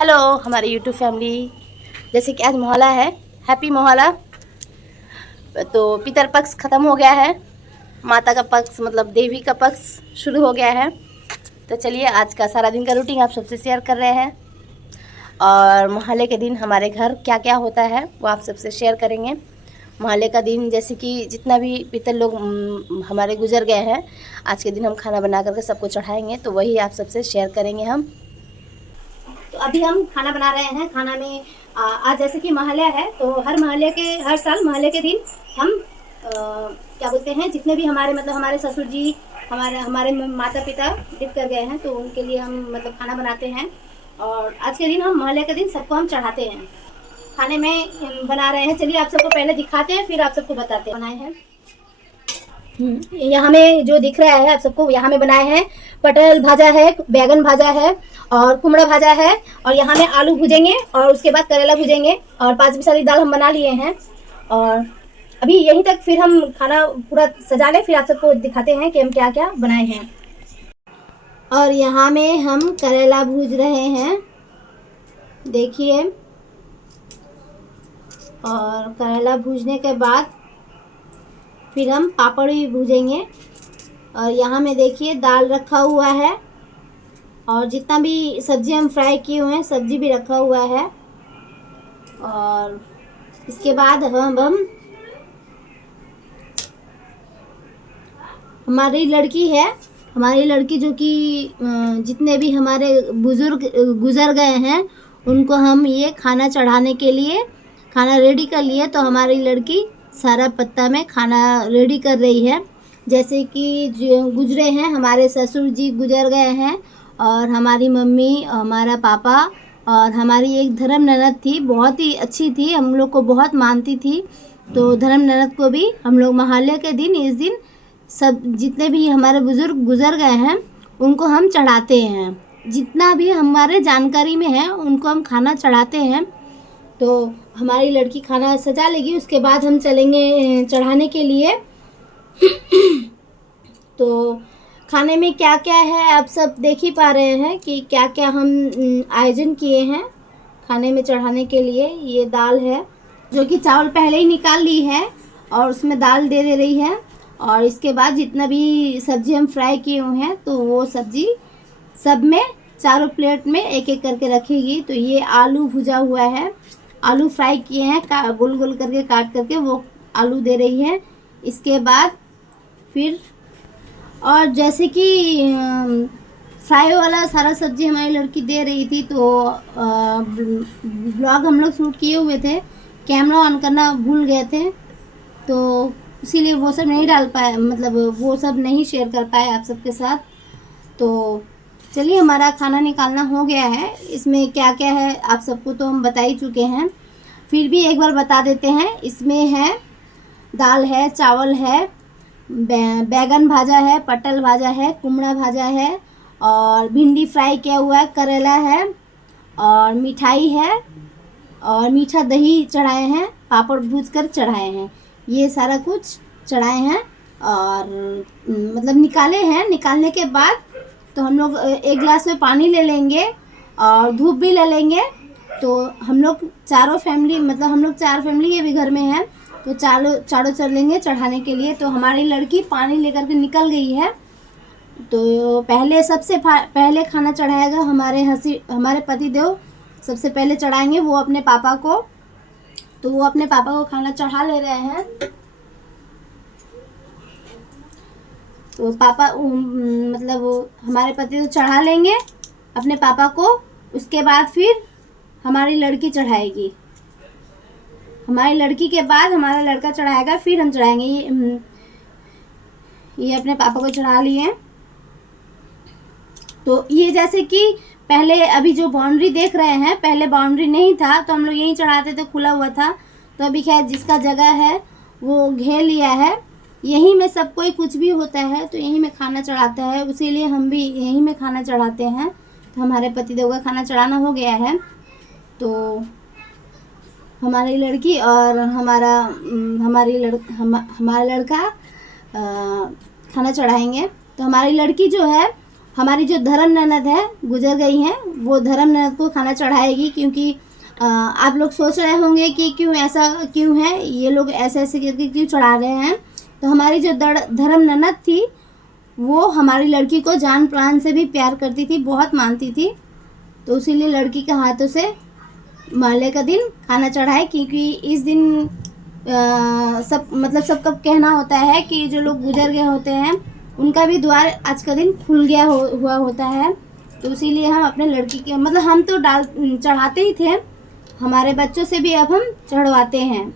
Hello हमारी YouTube family. जैसे कि आज मोहल्ला है, हैप्पी मोहल्ला। तो पितर पक्ष ख़त्म हो गया है, माता का पक्ष मतलब देवी का पक्ष शुरू हो गया है। तो चलिए आज का सारा दिन का रूटीन आप सबसे शेयर कर रहे हैं और मोहल्ले के दिन हमारे घर क्या क्या होता है वो आप सबसे शेयर करेंगे। मोहल्ले का दिन जैसे कि जितना भी पितर लोग हमारे गुजर गए हैं, आज के दिन हम खाना बना करके सबको चढ़ाएंगे, तो वही आप सबसे शेयर करेंगे हम। तो अभी हम खाना बना रहे हैं। खाना में आज जैसे कि मोहल्ला है तो हर साल मोहल्ले के दिन हम क्या बोलते हैं, जितने भी हमारे मतलब हमारे ससुर जी हमारे माता पिता बीत कर गए हैं, तो उनके लिए हम मतलब खाना बनाते हैं। और आज के दिन हम मोहल्ले के दिन सबको हम चढ़ाते हैं। खाने में बना रहे हैं, चलिए आप सबको पहले दिखाते हैं फिर आप सबको बताते हैं। बनाए हैं यहाँ में जो दिख रहा है आप सबको, यहाँ में बनाए हैं पटल भाजा है, बैगन भाजा है और कुमड़ा भाजा है, और यहाँ में आलू भुजेंगे और उसके बाद करेला भुजेंगे और 5 मिसाली दाल हम बना लिए हैं। और अभी यहीं तक फिर हम खाना पूरा सजा ले, फिर आप सबको दिखाते हैं कि हम क्या क्या बनाए हैं। और यहाँ में हम करेला भूज रहे हैं, देखिए। और करेला भूजने के बाद फिर हम पापड़ भी भूजेंगे। और यहाँ में देखिए दाल रखा हुआ है और जितना भी सब्जी हम फ्राई किए हुए हैं सब्जी भी रखा हुआ है। और इसके बाद हम हमारी लड़की जो कि जितने भी हमारे बुजुर्ग गुजर गए हैं उनको हम ये खाना चढ़ाने के लिए खाना रेडी कर लिए। तो हमारी लड़की सारा पत्ता में खाना रेडी कर रही है। जैसे कि जो गुजरे हैं, हमारे ससुर जी गुजर गए हैं और हमारी मम्मी, हमारा पापा और हमारी एक धर्म ननद थी, बहुत ही अच्छी थी, हम लोग को बहुत मानती थी। तो धर्म ननद को भी हम लोग मोहल्ले के दिन इस दिन सब जितने भी हमारे बुज़ुर्ग गुजर गए हैं उनको हम चढ़ाते हैं। जितना भी हमारे जानकारी में है उनको हम खाना चढ़ाते हैं। तो हमारी लड़की खाना सजा लेगी, उसके बाद हम चलेंगे चढ़ाने के लिए। तो खाने में क्या क्या है आप सब देख ही पा रहे हैं कि क्या क्या हम आयोजन किए हैं खाने में चढ़ाने के लिए। ये दाल है जो कि चावल पहले ही निकाल ली है और उसमें दाल दे रही है। और इसके बाद जितना भी सब्जी हम फ्राई किए हुए हैं तो वो सब्जी सब में चारों प्लेट में एक एक करके रखेगी। तो ये आलू भुजा हुआ है, आलू फ्राई किए हैं, गोल गोल करके काट करके वो आलू दे रही है। इसके बाद फिर और जैसे कि फ्राई वाला सारा सब्जी हमारी लड़की दे रही थी, तो ब्लॉग हम लोग शूट किए हुए थे, कैमरा ऑन करना भूल गए थे, तो इसीलिए वो सब नहीं डाल पाए, मतलब वो सब नहीं शेयर कर पाए आप सबके साथ। तो चलिए हमारा खाना निकालना हो गया है। इसमें क्या क्या है आप सबको तो हम बता ही चुके हैं, फिर भी एक बार बता देते हैं। इसमें है दाल है, चावल है, बैगन भाजा है, पटल भाजा है, कुमड़ा भाजा है और भिंडी फ्राई किया हुआ है, करेला है और मिठाई है और मीठा दही चढ़ाए हैं, पापड़ भूज कर चढ़ाए हैं, ये सारा कुछ चढ़ाए हैं। और मतलब निकाले हैं। निकालने के बाद तो हम लोग एक गिलास में पानी ले लेंगे और धूप भी ले लेंगे। तो हम लोग चारों फैमिली, मतलब हम लोग 4 फैमिली ये भी घर में है, तो चारों चल लेंगे चढ़ाने के लिए। तो हमारी लड़की पानी लेकर के निकल गई है। तो पहले सबसे पहले खाना चढ़ाएगा हमारे पति देव सबसे पहले चढ़ाएंगे वो अपने पापा को। तो वो अपने पापा को खाना चढ़ा ले रहे हैं। तो पापा मतलब हमारे पति तो चढ़ा लेंगे अपने पापा को, उसके बाद फिर हमारी लड़की चढ़ाएगी। हमारी लड़की के बाद हमारा लड़का चढ़ाएगा, फिर हम चढ़ाएंगे। ये अपने पापा को चढ़ा लिए। तो ये जैसे कि पहले अभी जो बाउंड्री देख रहे हैं, पहले बाउंड्री नहीं था तो हम लोग यहीं चढ़ाते थे, खुला हुआ था। तो अभी खैर जिसका जगह है वो घेर लिया है। यहीं में सब कोई कुछ भी होता है तो यहीं में खाना चढ़ाता है, उसीलिए हम भी यहीं में खाना चढ़ाते हैं। तो हमारे पतिदेव का खाना चढ़ाना हो गया है। तो हमारी लड़की और हमारा लड़का खाना चढ़ाएंगे। तो हमारी लड़की जो है हमारी जो धर्म ननद है गुजर गई हैं, वो धर्म ननद को खाना चढ़ाएगी। क्योंकि आप लोग सोच रहे होंगे कि क्यों ऐसा क्यों है, ये लोग ऐसे ऐसे करके क्यों चढ़ा रहे हैं। तो हमारी जो धर्म ननद थी वो हमारी लड़की को जान प्राण से भी प्यार करती थी, बहुत मानती थी। तो इसीलिए लड़की के हाथों से महल्ले का दिन खाना चढ़ाए। क्योंकि इस दिन सबका कहना होता है कि जो लोग गुजर गए होते हैं उनका भी द्वार आज का दिन खुल गया हुआ होता है। तो इसीलिए हम अपने लड़की के हम तो चढ़ाते ही थे, हमारे बच्चों से भी अब हम चढ़वाते हैं।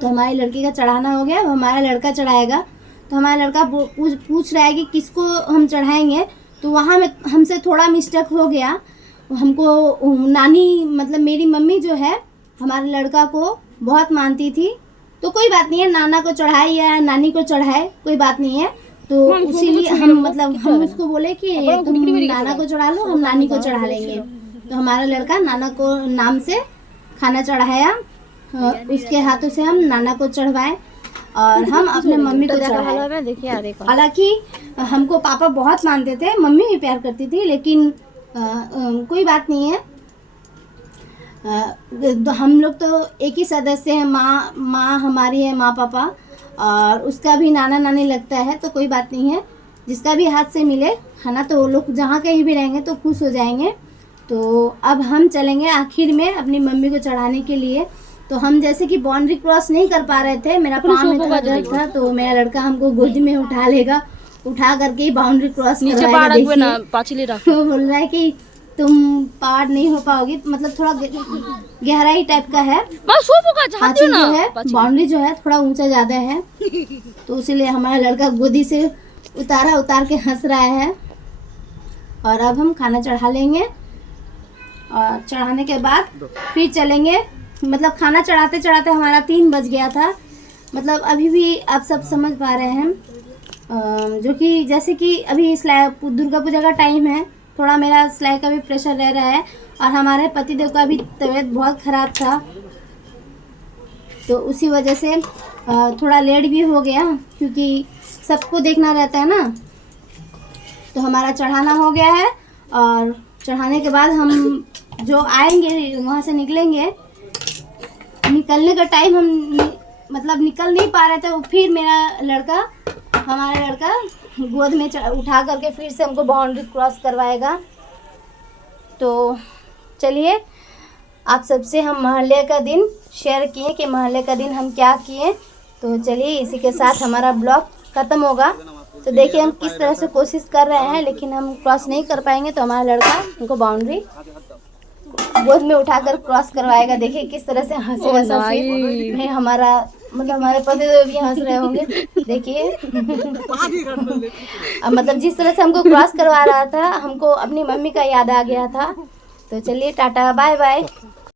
तो हमारी लड़की का चढ़ाना हो गया, अब हमारा लड़का चढ़ाएगा। तो हमारा लड़का पूछ रहा है कि किसको हम चढ़ाएंगे। तो वहाँ में हमसे थोड़ा मिस्टेक हो गया। हमको नानी मेरी मम्मी जो है हमारे लड़का को बहुत मानती थी। तो कोई बात नहीं है, नाना को चढ़ाए या नानी को चढ़ाए कोई बात नहीं है। तो इसीलिए हम उसको बोले कि तुम नाना को चढ़ा लो, हम नानी को चढ़ा लेंगे। तो हमारा लड़का नाना को नाम से खाना चढ़ाया, उसके हाथों से हम नाना को चढ़वाए और हम अपने मम्मी को चढ़ाए। हालांकि हमको पापा बहुत मानते थे, मम्मी भी प्यार करती थी, लेकिन कोई बात नहीं है। हम लोग तो एक ही सदस्य हैं, माँ हमारी है, माँ पापा, और उसका भी नाना नानी लगता है। तो कोई बात नहीं है, जिसका भी हाथ से मिले खाना तो वो लोग जहाँ कहीं भी रहेंगे तो खुश हो जाएंगे। तो अब हम चलेंगे आखिर में अपनी मम्मी को चढ़ाने के लिए। तो हम जैसे कि बाउंड्री क्रॉस नहीं कर पा रहे थे, मेरा पाँव में थोड़ा दर्द था, तो मेरा लड़का हमको गोद में उठा लेगा, उठा करके ही बाउंड्री क्रॉस करवाएगा। वो बोल रहा है कि तुम पार नहीं हो पाओगी, थोड़ा गहराई टाइप का है, पाँचिल जो है, बाउंड्री जो है थोड़ा ऊंचा ज़्यादा है। तो इसीलिए हमारा लड़का गोदी से उतार के हंस रहा है। और अब हम खाना चढ़ा लेंगे और चढ़ाने के बाद फिर चलेंगे। खाना चढ़ाते चढ़ाते हमारा 3 बज गया था। अभी भी आप सब समझ पा रहे हैं, जो कि जैसे कि अभी दुर्गा पूजा का टाइम है, थोड़ा मेरा सिलाई का भी प्रेशर रह रहा है और हमारे पतिदेव का भी तबीयत बहुत ख़राब था। तो उसी वजह से थोड़ा लेट भी हो गया, क्योंकि सबको देखना रहता है ना। तो हमारा चढ़ाना हो गया है और चढ़ाने के बाद हम जो आएंगे वहाँ से निकलेंगे। निकलने का टाइम हम निकल नहीं पा रहे थे, फिर हमारा लड़का गोद में उठा करके फिर से हमको बाउंड्री क्रॉस करवाएगा। तो चलिए, आप सबसे हम महल्ले का दिन शेयर किए कि महल्ले का दिन हम क्या किए। तो चलिए, इसी के साथ हमारा ब्लॉग ख़त्म होगा। तो देखिए हम किस तरह से कोशिश कर रहे हैं, लेकिन हम क्रॉस नहीं कर पाएंगे। तो हमारा लड़का हमको बाउंड्री गोद में उठाकर क्रॉस करवाएगा। देखिए किस तरह से हंसेगा सब। हमारा हमारे पति भी हंस रहे होंगे। देखिए जिस तरह से हमको क्रॉस करवा रहा था, हमको अपनी मम्मी का याद आ गया था। तो चलिए, टाटा बाय बाय।